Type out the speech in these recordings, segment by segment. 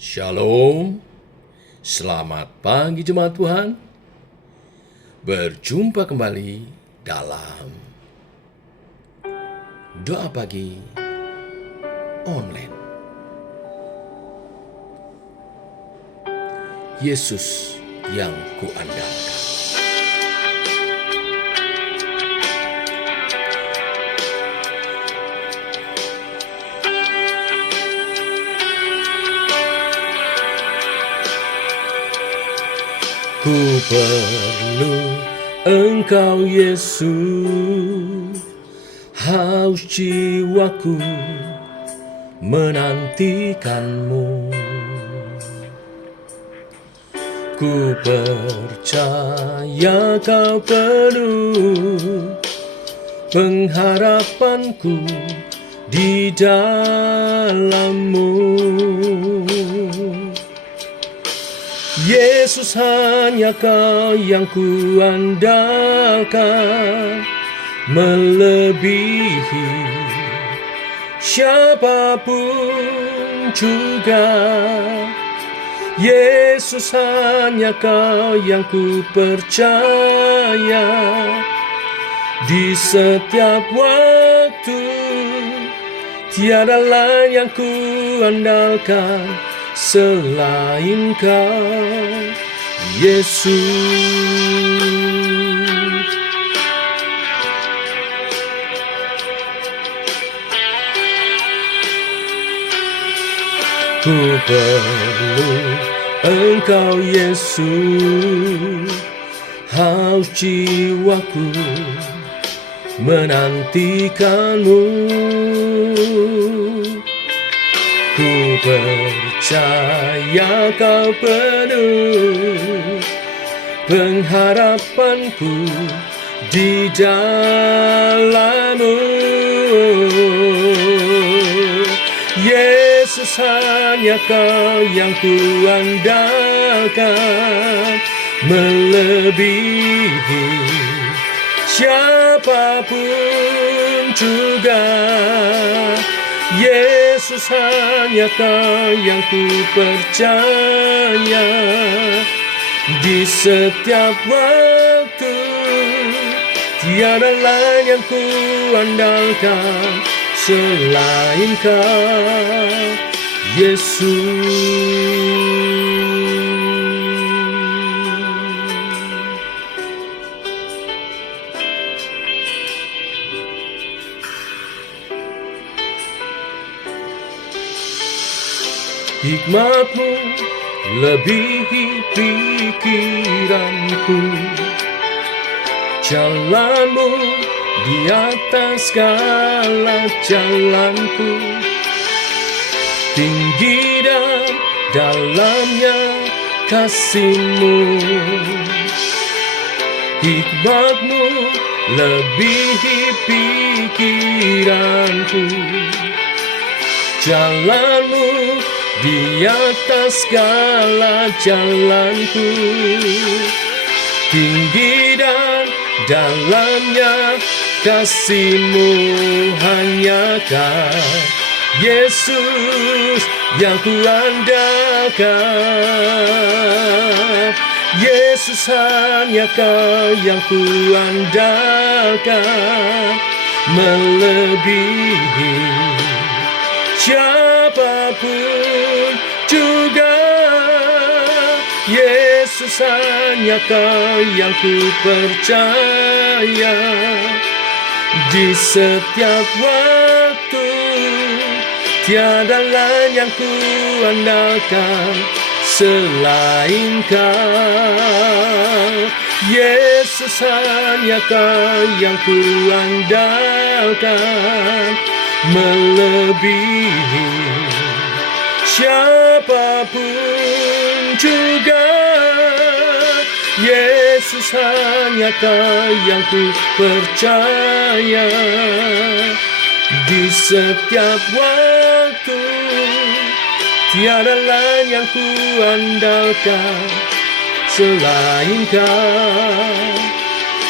Shalom, selamat pagi jemaat Tuhan. Berjumpa kembali dalam doa pagi online. Yesus yang kuandalkan. Ku perlu Engkau Yesus, haus jiwaku menantikanmu. Ku percaya Kau penuh pengharapanku di dalam-Mu. Yesus, hanya Kau yang kuandalkan, melebihi siapapun juga. Yesus, hanya Kau yang ku percaya di setiap waktu. Tiada lain yang ku andalkan selain Kau, Yesus. Ku perlu Engkau Yesus, haus jiwaku menantikanmu. Ku percaya Kau penuh pengharapanku di dalam-Mu. Yesus, hanya Kau yang kuandalkan, melebihi siapapun juga. Yesus, hanya Kau yang ku percaya di setiap waktu. Tiada lain yang ku andalkan selain Kau, Yesus. Hikmat-Mu lebihi pikiranku, jalan-Mu di atas segala jalanku. Tinggi dan dalamnya kasih-Mu, hikmat-Mu lebihi pikiranku, jalan-Mu di atas segala jalanku. Tinggi dan dalamnya kasih-Mu, hanya Kau Yesus yang kuandalkan. Yesus, hanya Kau yang kuandalkan, melebihi siapapun juga. Yesus, hanya Kau yang ku percaya di setiap waktu. Tiada lain yang ku andalkan selain Kau. Yesus, hanya Kau yang ku andalkan, melebihi siapapun juga. Yesus, hanya Kau yang ku percaya di setiap waktu. Tiada lain yang ku andalkan selain Kau.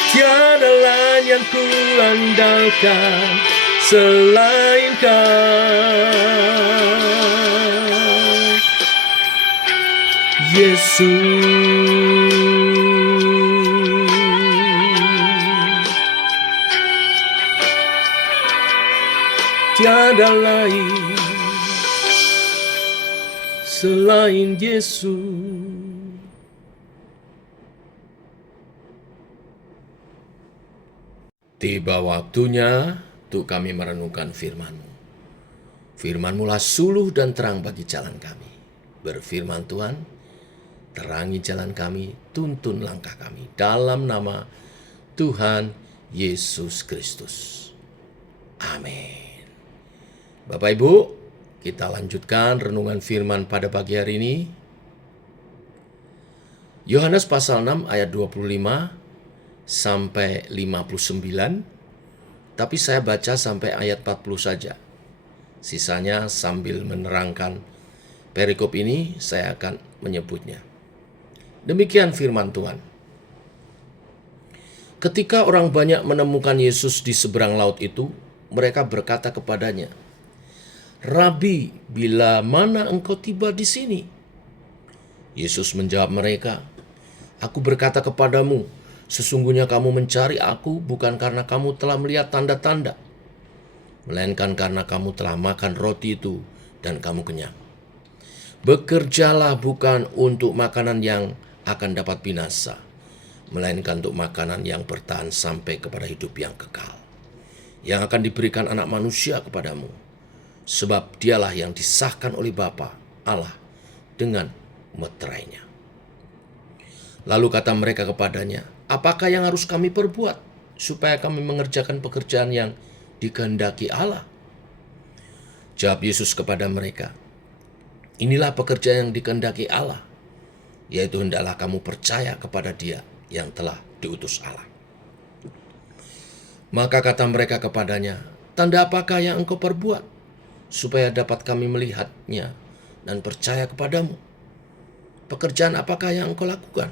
Tiada lain yang ku andalkan selain Kau. Yesus. Tiada lain selain Yesus. Tiba waktunya untuk kami merenungkan firman-Mu. Firman-Mu lah suluh dan terang bagi jalan kami. Berfirman Tuhan, terangi jalan kami, tuntun langkah kami. Dalam nama Tuhan Yesus Kristus. Amin. Bapak Ibu, kita lanjutkan renungan firman pada pagi hari ini. Yohanes pasal 6 ayat 25 sampai 59, tapi saya baca sampai ayat 40 saja. Sisanya sambil menerangkan perikop ini, saya akan menyebutnya. Demikian firman Tuhan. Ketika orang banyak menemukan Yesus di seberang laut itu, mereka berkata kepadanya, "Rabi, bila mana engkau tiba di sini?" Yesus menjawab mereka, "Aku berkata kepadamu, sesungguhnya kamu mencari aku bukan karena kamu telah melihat tanda-tanda, melainkan karena kamu telah makan roti itu dan kamu kenyang. Bekerjalah bukan untuk makanan yang akan dapat binasa, melainkan untuk makanan yang bertahan sampai kepada hidup yang kekal, yang akan diberikan Anak Manusia kepadamu, sebab dialah yang disahkan oleh Bapa Allah dengan meterainya." Lalu kata mereka kepadanya, "Apakah yang harus kami perbuat supaya kami mengerjakan pekerjaan yang dikehendaki Allah?" Jawab Yesus kepada mereka, "Inilah pekerjaan yang dikehendaki Allah, yaitu hendaklah kamu percaya kepada Dia yang telah diutus Allah." Maka kata mereka kepadanya, "Tanda apakah yang engkau perbuat supaya dapat kami melihatnya dan percaya kepadamu? Pekerjaan apakah yang engkau lakukan?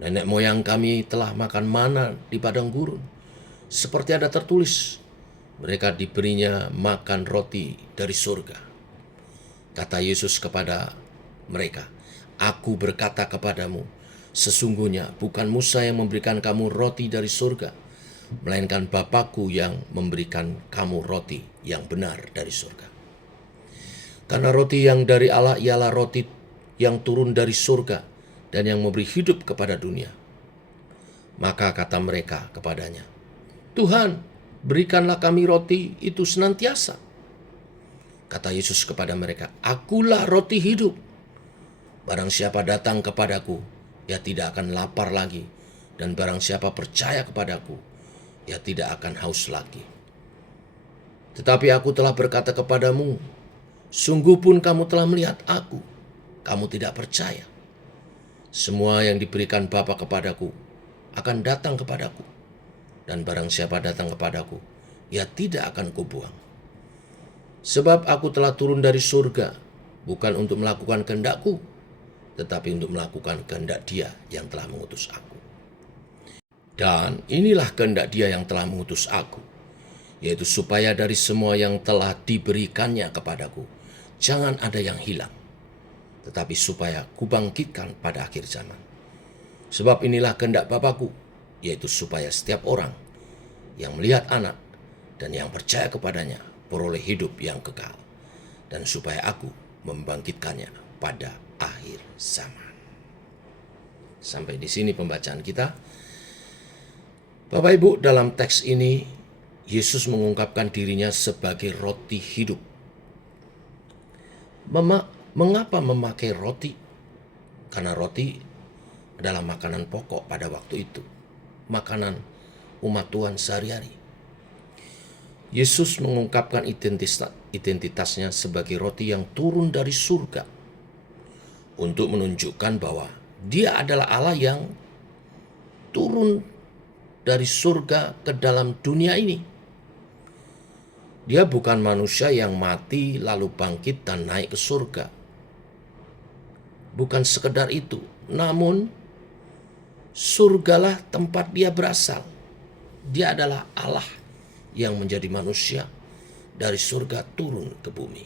Nenek moyang kami telah makan mana di padang gurun, seperti ada tertulis, mereka diberinya makan roti dari surga." Kata Yesus kepada mereka, "Aku berkata kepadamu, sesungguhnya bukan Musa yang memberikan kamu roti dari surga, melainkan Bapa-Ku yang memberikan kamu roti yang benar dari surga. Karena roti yang dari Allah ialah roti yang turun dari surga dan yang memberi hidup kepada dunia." Maka kata mereka kepadanya, "Tuhan, berikanlah kami roti itu senantiasa." Kata Yesus kepada mereka, "Akulah roti hidup. Barang siapa datang kepadaku, ia tidak akan lapar lagi. Dan barang siapa percaya kepadaku, ia tidak akan haus lagi. Tetapi aku telah berkata kepadamu, sungguh pun kamu telah melihat aku, kamu tidak percaya. Semua yang diberikan Bapa kepadaku akan datang kepadaku, dan barang siapa datang kepadaku, ia tidak akan kubuang. Sebab aku telah turun dari surga, bukan untuk melakukan kehendakku, tetapi untuk melakukan kehendak Dia yang telah mengutus aku. Dan inilah kehendak Dia yang telah mengutus aku, yaitu supaya dari semua yang telah diberikannya kepadaku, jangan ada yang hilang, tetapi supaya kubangkitkan pada akhir zaman. Sebab inilah kehendak Bapa-Ku, yaitu supaya setiap orang yang melihat Anak dan yang percaya kepadanya beroleh hidup yang kekal, dan supaya aku membangkitkannya pada akhir zaman. Sampai di sini pembacaan kita. Bapak Ibu, dalam teks ini Yesus mengungkapkan dirinya sebagai roti hidup. Mengapa memakai roti? Karena roti adalah makanan pokok pada waktu itu, makanan umat Tuhan sehari-hari. Yesus mengungkapkan identitasnya sebagai roti yang turun dari surga untuk menunjukkan bahwa Dia adalah Allah yang turun dari surga ke dalam dunia ini. Dia bukan manusia yang mati lalu bangkit dan naik ke surga. Bukan sekedar itu, namun surgalah tempat Dia berasal. Dia adalah Allah yang menjadi manusia dari surga turun ke bumi.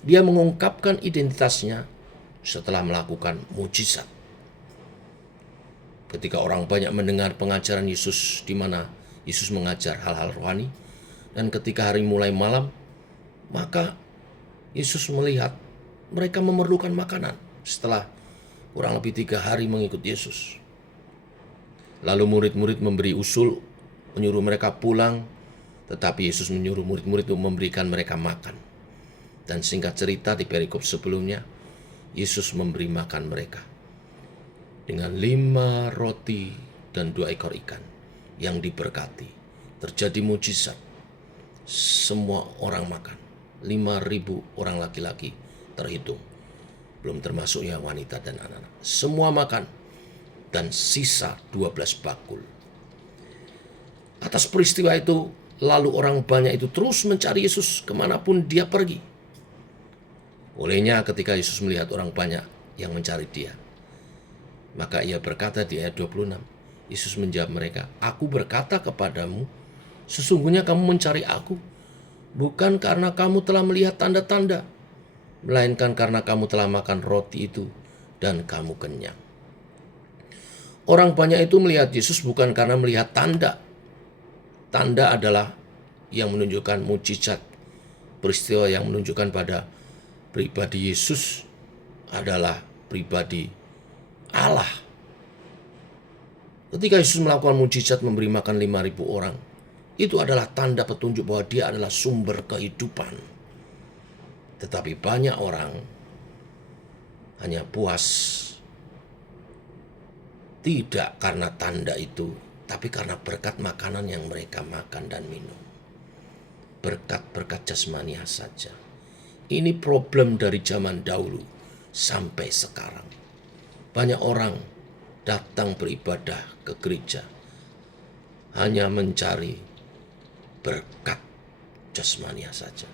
Dia mengungkapkan identitasnya setelah melakukan mujizat. Ketika orang banyak mendengar pengajaran Yesus di mana Yesus mengajar hal-hal rohani, dan ketika hari mulai malam, maka Yesus melihat mereka memerlukan makanan setelah kurang lebih 3 hari mengikut Yesus. Lalu murid-murid memberi usul, menyuruh mereka pulang, tetapi Yesus menyuruh murid-murid untuk memberikan mereka makan. Dan singkat cerita di perikop sebelumnya, Yesus memberi makan mereka dengan 5 roti dan 2 ekor ikan yang diberkati. Terjadi mujizat. Semua orang makan. 5.000 orang laki-laki terhitung. Belum termasuk yang wanita dan anak-anak. Semua makan dan sisa 12 bakul. Atas peristiwa itu, lalu orang banyak itu terus mencari Yesus kemanapun dia pergi. Olehnya ketika Yesus melihat orang banyak yang mencari dia, maka ia berkata di ayat 26, Yesus menjawab mereka, "Aku berkata kepadamu, sesungguhnya kamu mencari aku, bukan karena kamu telah melihat tanda-tanda, melainkan karena kamu telah makan roti itu dan kamu kenyang." Orang banyak itu melihat Yesus bukan karena melihat tanda. Tanda adalah yang menunjukkan mujizat. Peristiwa yang menunjukkan pada pribadi Yesus adalah pribadi Allah. Ketika Yesus melakukan mujizat memberi makan 5.000 orang, itu adalah tanda petunjuk bahwa dia adalah sumber kehidupan. Tetapi banyak orang hanya puas tidak karena tanda itu, tapi karena berkat makanan yang mereka makan dan minum. Berkat-berkat jasmania saja. Ini problem dari zaman dahulu sampai sekarang. Banyak orang datang beribadah ke gereja hanya mencari berkat jasmania saja,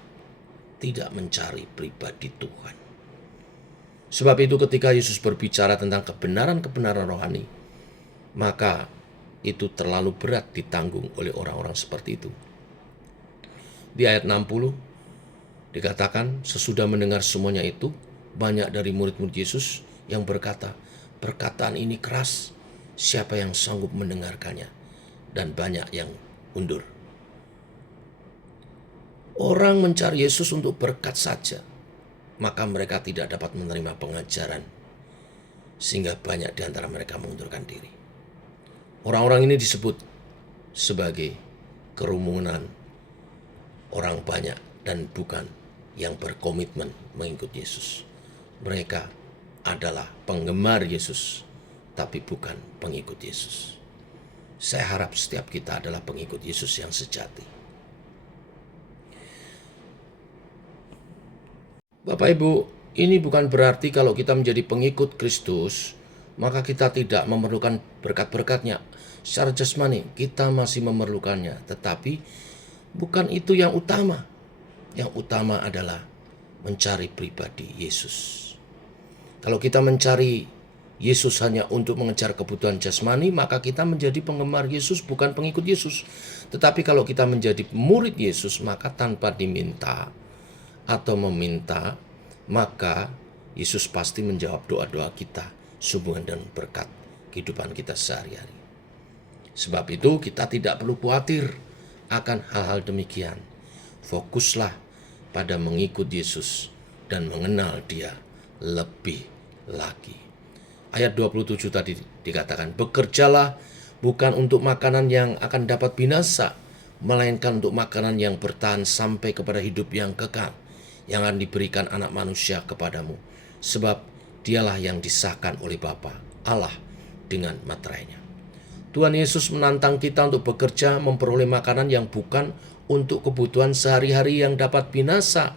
tidak mencari pribadi Tuhan. Sebab itu ketika Yesus berbicara tentang kebenaran-kebenaran rohani, maka itu terlalu berat ditanggung oleh orang-orang seperti itu. Di ayat 60 dikatakan, sesudah mendengar semuanya itu, banyak dari murid-murid Yesus yang berkata, "Perkataan ini keras, siapa yang sanggup mendengarkannya?" Dan banyak yang mundur. Orang mencari Yesus untuk berkat saja, maka mereka tidak dapat menerima pengajaran, sehingga banyak di antara mereka mengundurkan diri. Orang-orang ini disebut sebagai kerumunan orang banyak dan bukan yang berkomitmen mengikut Yesus. Mereka adalah penggemar Yesus, tapi bukan pengikut Yesus. Saya harap setiap kita adalah pengikut Yesus yang sejati. Bapak Ibu, ini bukan berarti kalau kita menjadi pengikut Kristus, maka kita tidak memerlukan berkat-berkatnya. Secara jasmani, kita masih memerlukannya. Tetapi bukan itu yang utama. Yang utama adalah mencari pribadi Yesus. Kalau kita mencari Yesus hanya untuk mengejar kebutuhan jasmani, maka kita menjadi penggemar Yesus, bukan pengikut Yesus. Tetapi kalau kita menjadi murid Yesus, maka tanpa diminta atau meminta, maka Yesus pasti menjawab doa-doa kita sehubungan dengan berkat kehidupan kita sehari-hari. Sebab itu kita tidak perlu khawatir akan hal-hal demikian. Fokuslah pada mengikut Yesus dan mengenal Dia lebih lagi. Ayat 27 tadi dikatakan, "Bekerjalah bukan untuk makanan yang akan dapat binasa, melainkan untuk makanan yang bertahan sampai kepada hidup yang kekal, yang akan diberikan Anak Manusia kepadamu. Sebab Dialah yang disahkan oleh Bapa Allah dengan materainya." Tuhan Yesus menantang kita untuk bekerja memperoleh makanan yang bukan untuk kebutuhan sehari-hari yang dapat binasa,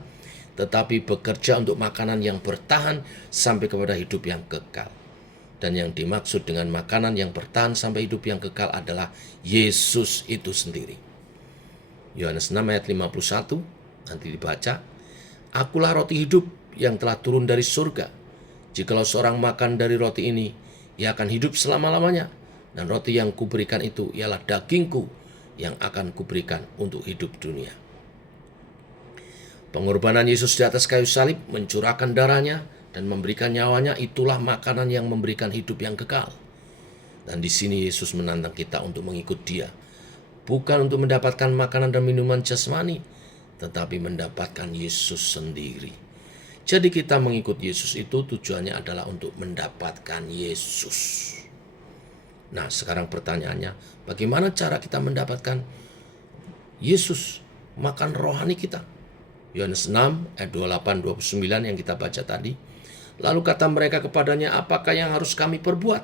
tetapi bekerja untuk makanan yang bertahan sampai kepada hidup yang kekal. Dan yang dimaksud dengan makanan yang bertahan sampai hidup yang kekal adalah Yesus itu sendiri. Yohanes 6 ayat 51, nanti dibaca, "Akulah roti hidup yang telah turun dari surga. Jikalau seorang makan dari roti ini, ia akan hidup selama-lamanya. Dan roti yang kuberikan itu ialah dagingku yang akan kuberikan untuk hidup dunia." Pengorbanan Yesus di atas kayu salib, mencurahkan darahnya dan memberikan nyawanya, itulah makanan yang memberikan hidup yang kekal. Dan di sini Yesus menantang kita untuk mengikut Dia, bukan untuk mendapatkan makanan dan minuman jasmani, tetapi mendapatkan Yesus sendiri. Jadi kita mengikut Yesus itu tujuannya adalah untuk mendapatkan Yesus. Nah, sekarang pertanyaannya, bagaimana cara kita mendapatkan Yesus, makan rohani kita? Yohanes 6 ayat 28-29 yang kita baca tadi. Lalu kata mereka kepadanya, apakah yang harus kami perbuat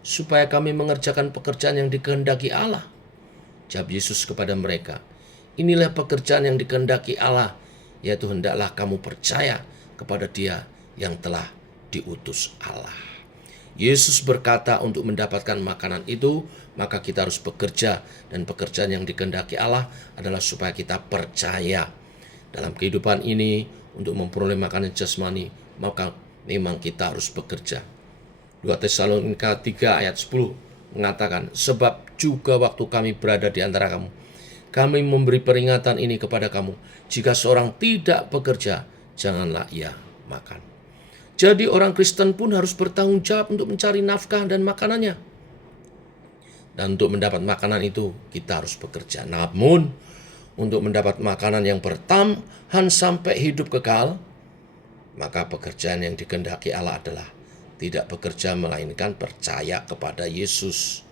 supaya kami mengerjakan pekerjaan yang dikehendaki Allah? Jawab Yesus kepada mereka, inilah pekerjaan yang dikehendaki Allah, yaitu hendaklah kamu percaya kepada Dia yang telah diutus Allah. Yesus berkata untuk mendapatkan makanan itu, maka kita harus bekerja, dan pekerjaan yang dikehendaki Allah adalah supaya kita percaya. Dalam kehidupan ini, untuk memperoleh makanan jasmani, maka memang kita harus bekerja. 2 Tesalonika 3 ayat 10 mengatakan, sebab juga waktu kami berada di antara kamu, kami memberi peringatan ini kepada kamu, jika seorang tidak bekerja, janganlah ia makan. Jadi orang Kristen pun harus bertanggung jawab untuk mencari nafkah dan makanannya. Dan untuk mendapat makanan itu, kita harus bekerja. Namun, untuk mendapat makanan yang bertahan sampai hidup kekal, maka pekerjaan yang dikehendaki Allah adalah tidak bekerja melainkan percaya kepada Yesus.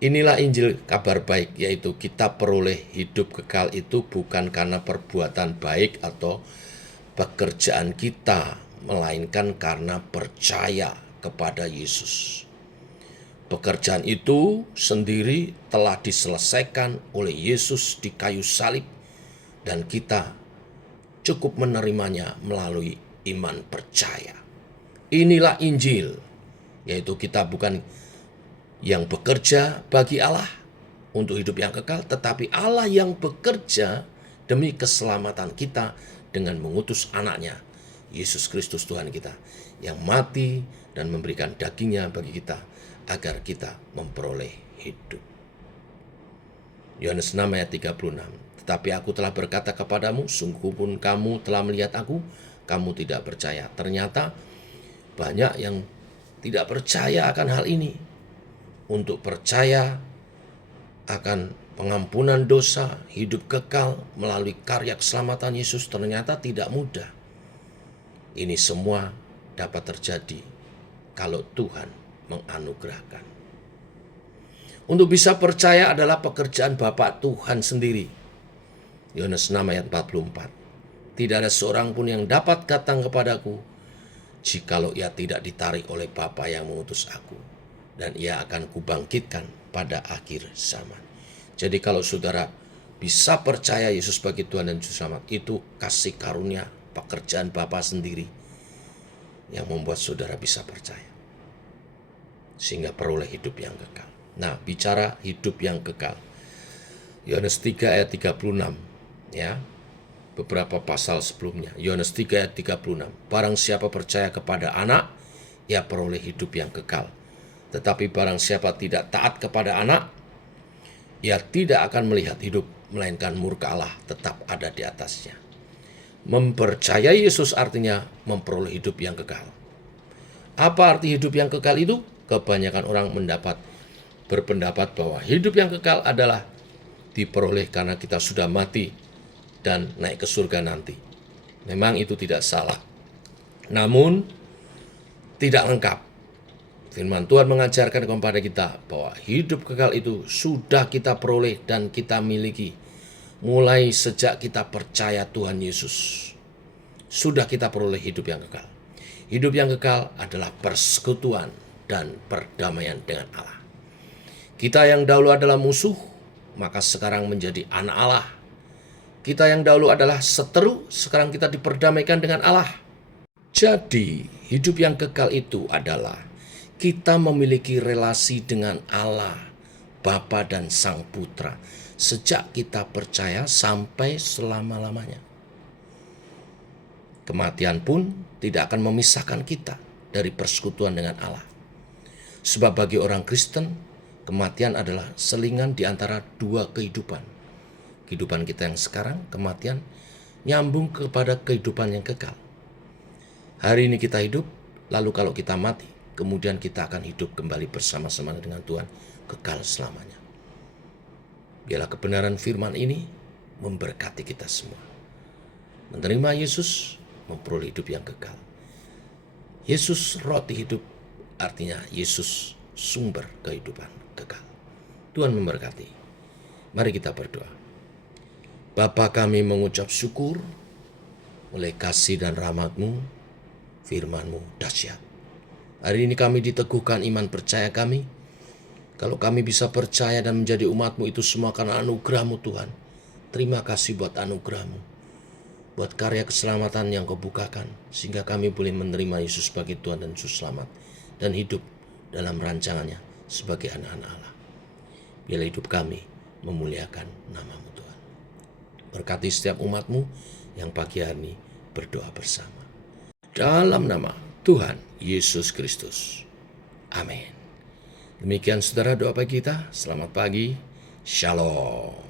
Inilah Injil kabar baik, yaitu kita peroleh hidup kekal itu bukan karena perbuatan baik atau pekerjaan kita, melainkan karena percaya kepada Yesus. Pekerjaan itu sendiri telah diselesaikan oleh Yesus di kayu salib, dan kita cukup menerimanya melalui iman percaya. Inilah Injil, yaitu kita bukan yang bekerja bagi Allah untuk hidup yang kekal, tetapi Allah yang bekerja demi keselamatan kita dengan mengutus anaknya, Yesus Kristus Tuhan kita, yang mati dan memberikan dagingnya bagi kita, agar kita memperoleh hidup. Yohanes 6 ayat 36. Tetapi aku telah berkata kepadamu, sungguh pun kamu telah melihat aku, kamu tidak percaya. Ternyata banyak yang tidak percaya akan hal ini. Untuk percaya akan pengampunan dosa, hidup kekal melalui karya keselamatan Yesus ternyata tidak mudah. Ini semua dapat terjadi kalau Tuhan menganugerahkan. Untuk bisa percaya adalah pekerjaan Bapa Tuhan sendiri. Yohanes 6 ayat 44. Tidak ada seorang pun yang dapat datang kepadaku jikalau ia tidak ditarik oleh Bapa yang mengutus aku, dan ia akan kubangkitkan pada akhir zaman. Jadi kalau saudara bisa percaya Yesus sebagai Tuhan dan Juru Selamat, itu kasih karunia pekerjaan Bapa sendiri yang membuat saudara bisa percaya, sehingga peroleh hidup yang kekal. Nah, bicara hidup yang kekal, Yohanes 3 ayat 36, ya, beberapa pasal sebelumnya. Yohanes 3 ayat 36, barang siapa percaya kepada anak, ia peroleh hidup yang kekal. Tetapi barang siapa tidak taat kepada anak, ia tidak akan melihat hidup, melainkan murka Allah tetap ada di atasnya. Mempercayai Yesus artinya memperoleh hidup yang kekal. Apa arti hidup yang kekal itu? Kebanyakan orang berpendapat bahwa hidup yang kekal adalah diperoleh karena kita sudah mati dan naik ke surga nanti. Memang itu tidak salah, namun tidak lengkap. Firman Tuhan mengajarkan kepada kita bahwa hidup kekal itu sudah kita peroleh dan kita miliki mulai sejak kita percaya Tuhan Yesus. Sudah kita peroleh hidup yang kekal. Hidup yang kekal adalah persekutuan dan perdamaian dengan Allah. Kita yang dahulu adalah musuh, maka sekarang menjadi anak Allah. Kita yang dahulu adalah seteru, sekarang kita diperdamaikan dengan Allah. Jadi, hidup yang kekal itu adalah kita memiliki relasi dengan Allah, Bapa dan Sang Putra, sejak kita percaya sampai selama-lamanya. Kematian pun tidak akan memisahkan kita dari persekutuan dengan Allah. Sebab bagi orang Kristen, kematian adalah selingan di antara dua kehidupan. Kehidupan kita yang sekarang, kematian, nyambung kepada kehidupan yang kekal. Hari ini kita hidup, lalu kalau kita mati, kemudian kita akan hidup kembali bersama-sama dengan Tuhan kekal selamanya. Biarlah kebenaran firman ini memberkati kita semua. Menerima Yesus, memperoleh hidup yang kekal. Yesus roti hidup, artinya Yesus sumber kehidupan kekal. Tuhan memberkati. Mari kita berdoa. Bapa, kami mengucap syukur oleh kasih dan rahmat-Mu, firman-Mu dahsyat. Hari ini kami diteguhkan iman percaya kami. Kalau kami bisa percaya dan menjadi umat-Mu itu semua karena anugerah-Mu Tuhan. Terima kasih buat anugerah-Mu, buat karya keselamatan yang Kau bukakan, sehingga kami boleh menerima Yesus sebagai Tuhan dan Juru Selamat, dan hidup dalam rancangannya sebagai anak-anak Allah. Biarlah hidup kami memuliakan nama-Mu Tuhan. Berkati setiap umat-Mu yang pagi hari ini berdoa bersama. Dalam nama Tuhan Yesus Kristus. Amin. Demikian saudara doa pagi kita. Selamat pagi. Shalom.